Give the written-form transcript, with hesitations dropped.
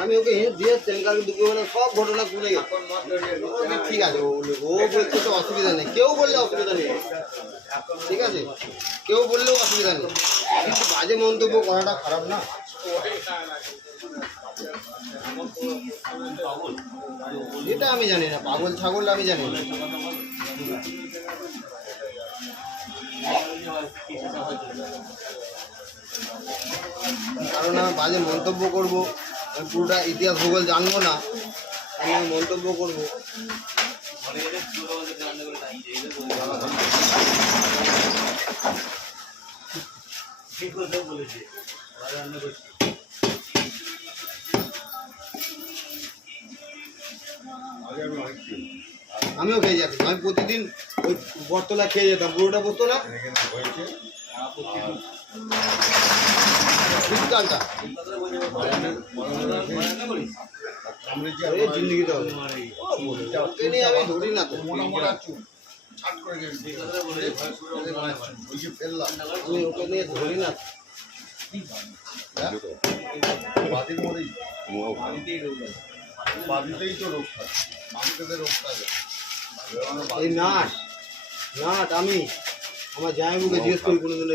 আমি ওকে হিন্ট দিয়েছেন কারণ দুপুরবেলা সব ঘটনা শুনে গেছে। ঠিক আছে, ও বলছে তো অসুবিধা নেই, কেউ বললে অসুবিধা নেই, ঠিক আছে, কেউ বললেও অসুবিধা নেই, কিন্তু বাজে মন্তব্য করাটা খারাপ না। এটা আমি জানি না, পাগল ছাগল আমি জানি না। কারণ আমি বাজে মন্তব্য করবো, আমি পুরোটা ইতিহাস ভূগোল জানবো না, আমি মন্তব্য করবো। আমিও খেয়ে যেতাম, আমি প্রতিদিন ওই বটতলা খেয়ে যেতাম, পুরোটা বসতো না শীতকালটা জিন্দগিটা নিয়ে আমি ধরি না তো, আমি ওকে নিয়ে ধরি না। এই নাট আমি আমার জামাইবাবুকে জিজ্ঞেস করি কোনোদিন